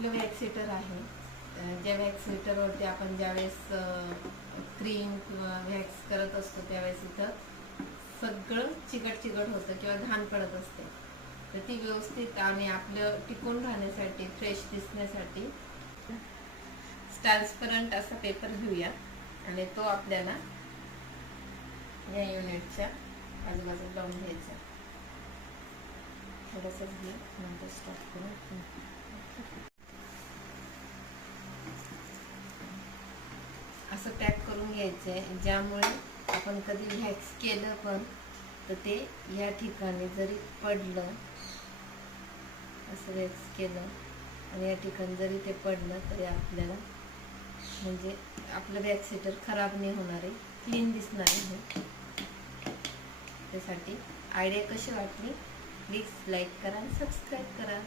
आपलं wax heater आहे. ज्या वॅक्स हिटरवरती आपण ज्यावेळेस क्रीम किंवा वॅक्स करत असतो त्यावेळेस इथं सगळं चिकट होतं किंवा घाण पडत असते. तर ती व्यवस्थित आणि आपलं टिकून राहण्यासाठी, फ्रेश दिसण्यासाठी ट्रान्सपरंट असा पेपर घेऊया आणि तो आपल्याला या युनिटच्या आजूबाजूला लावून घ्यायचा. थोडंसंच घे, नंतर स्टॉप करू. असं पॅक करून घ्यायचं आहे, ज्यामुळे आपण कधी वॅक्स केलं पण तर ते या ठिकाणी जरी पडलं, असं वॅक्स केलं आणि या ठिकाणी जरी ते पडलं तरी आपल्याला म्हणजे आपलं वॅक्स हिटर खराब नाही होणार आहे, क्लीन दिसणार आहे. त्यासाठी आयडिया कशी वाटली प्लीज लाईक करा आणि सबस्क्राईब करा.